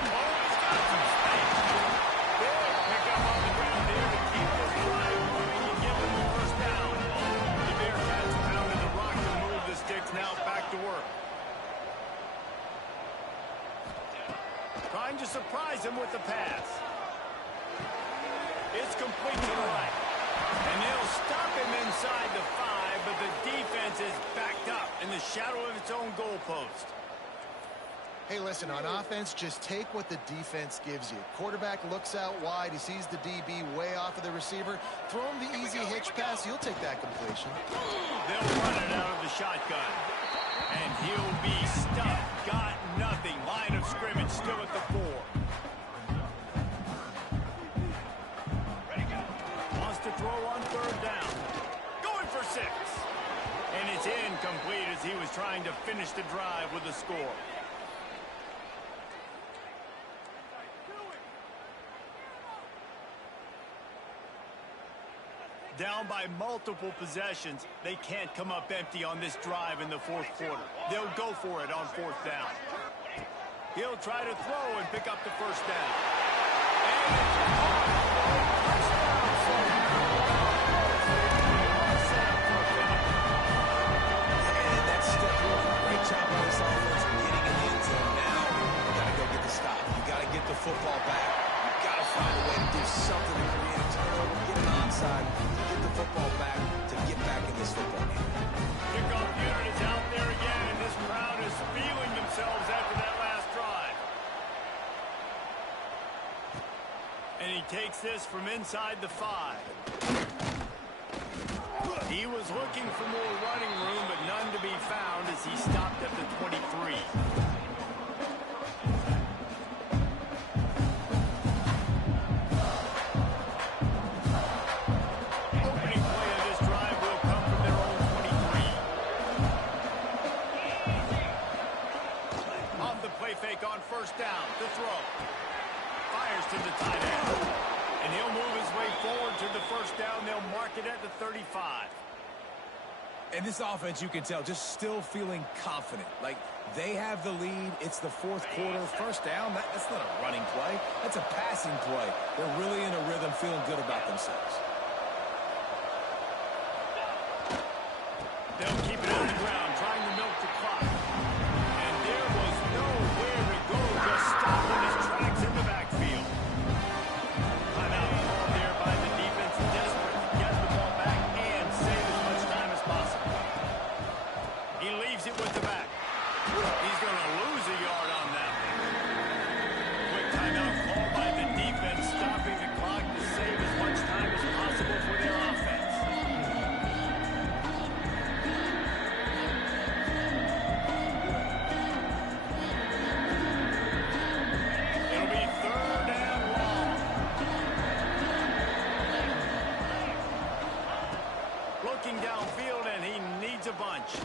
Oh, he's got some space. They'll pick up on the ground here to keep this drive moving and give them the 1st down. The Bearcats pounded the rock to move the sticks. Now back to work. Trying to surprise him with the pass. It's complete to the right. And they'll stop him inside the 5, but the defense is backed up in the shadow of its own goalpost. Hey, listen, on offense, just take what the defense gives you. Quarterback looks out wide. He sees the DB way off of the receiver. Throw him the easy hitch pass. He'll take that completion. They'll run it out of the shotgun. And he'll be stuffed. Got nothing. Line of scrimmage still at the 4. Wants to throw on 3rd down. Going for 6. And it's incomplete as he was trying to finish the drive with a score. Down by multiple possessions, they can't come up empty on this drive in the fourth quarter. They'll go for it on fourth down. He'll try to throw and pick up the first down. And it's And that's step one. Great job on this offense getting in the end zone. Now, you got to go get the stop. You got to get the football back. You got to find a way to do something to create a turnover, get an onside, to get the football back, to get back in this football game. Kickoff unit is out there again, and this crowd is feeling themselves after that last drive. And he takes this from inside the 5. He was looking for more running room, but none to be found as he stopped at the 23. Opening play of this drive will come from their own 23. Off the play fake on first down. The throw. Fires to the tight end. And he'll move his way forward to the first down. They'll mark it at the 35. And this offense, you can tell, just still feeling confident. Like, they have the lead. It's the fourth quarter. First down, that's not a running play. That's a passing play. They're really in a rhythm, feeling good about themselves. They'll keep it on the ground, trying to milk the clock. And there was nowhere to go, just stopped in his tracks in the backfield. Timeout called there by the defense, desperate to get the ball back and save as much time as possible. He leaves it with the back. He's going to lose a yard on that one. Quick timeout called by the defense, stopping the clock to save as much time as possible for their offense. It'll be third and long. Looking downfield, and he needs a bunch.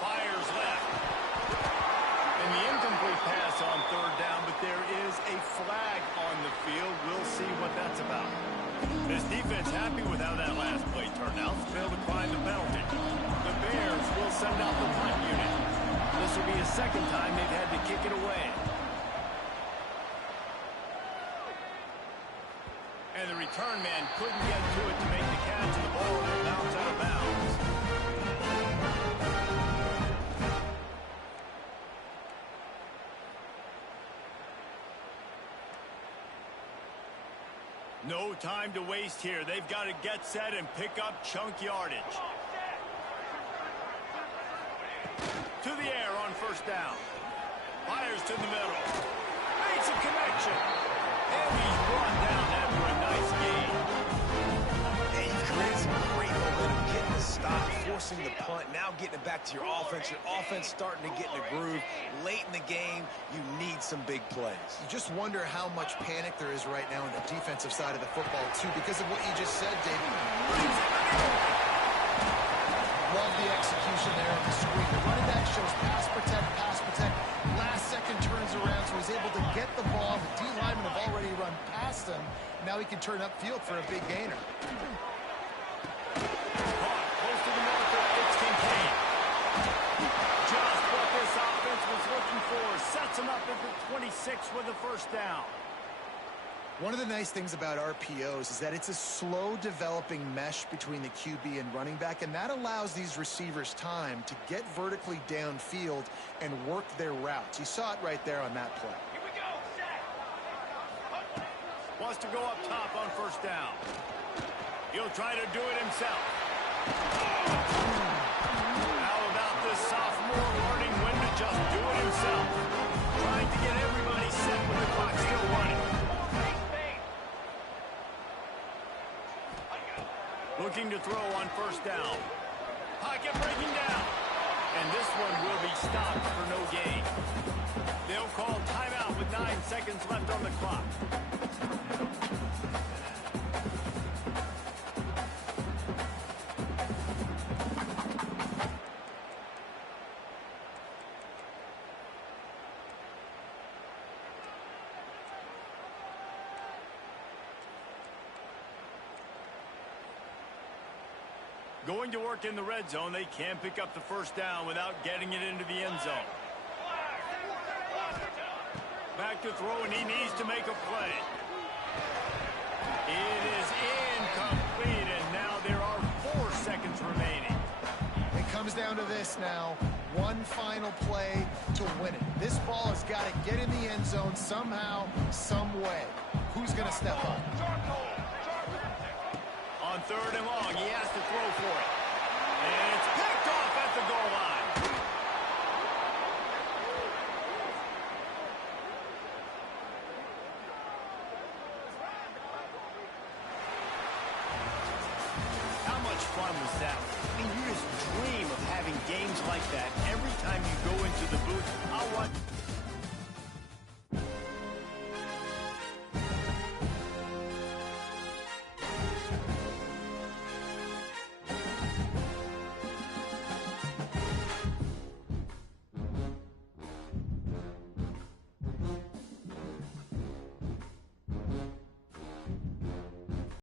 Fires left. And the incomplete pass on third down, but there is a flag on the field. We'll see what that's about. This defense happy with how that last play turned out. Failed to find the penalty. The Bears will send out the punt unit. This will be a second time they've had to kick it away. And the return man couldn't get to it to make the catch, and the ball will bounce out of bounds. No time to waste here. They've got to get set and pick up chunk yardage. To the air on first down. Fires to the middle. Makes a connection. And he's brought down after a nice gain. And you've created some great momentum, getting the stop, forcing the punt, now getting it back to your offense. Your offense starting to get in the groove. Late in the game, you need some big plays. You just wonder how much panic there is right now on the defensive side of the football, too, because of what you just said, David. Love the execution there on the screen. The running back shows pass protect, pass protect. Last second turns around, so he's able to get the ball. The D linemen have already run past him. Now he can turn upfield for a big gainer. Caught close to the marker. It's Kincaid. Just what this offense was looking for. Sets him up at the 26 with a first down. One of the nice things about RPOs is that it's a slow developing mesh between the QB and running back, and that allows these receivers time to get vertically downfield and work their routes. You saw it right there on that play. Here we go, set. Wants to go up top on first down. He'll try to do it himself. How about this sophomore learning when to just do it himself? Trying to get everybody set with the clock still running. Looking to throw on first down. Pocket breaking down. And this one will be stopped for no gain. They'll call timeout with 9 seconds left on the clock. Going to work in the red zone, they can't pick up the first down without getting it into the end zone. Back to throw, and he needs to make a play. It is incomplete, and now there are 4 seconds remaining. It comes down to this now. One final play to win it. This ball has got to get in the end zone somehow, some way. Who's going to step up? On 3rd and long, he has to throw for it. And it's picked off at the goal line. How much fun was that? I mean, you just dream of having games like that every time you go into the booth. I'll watch.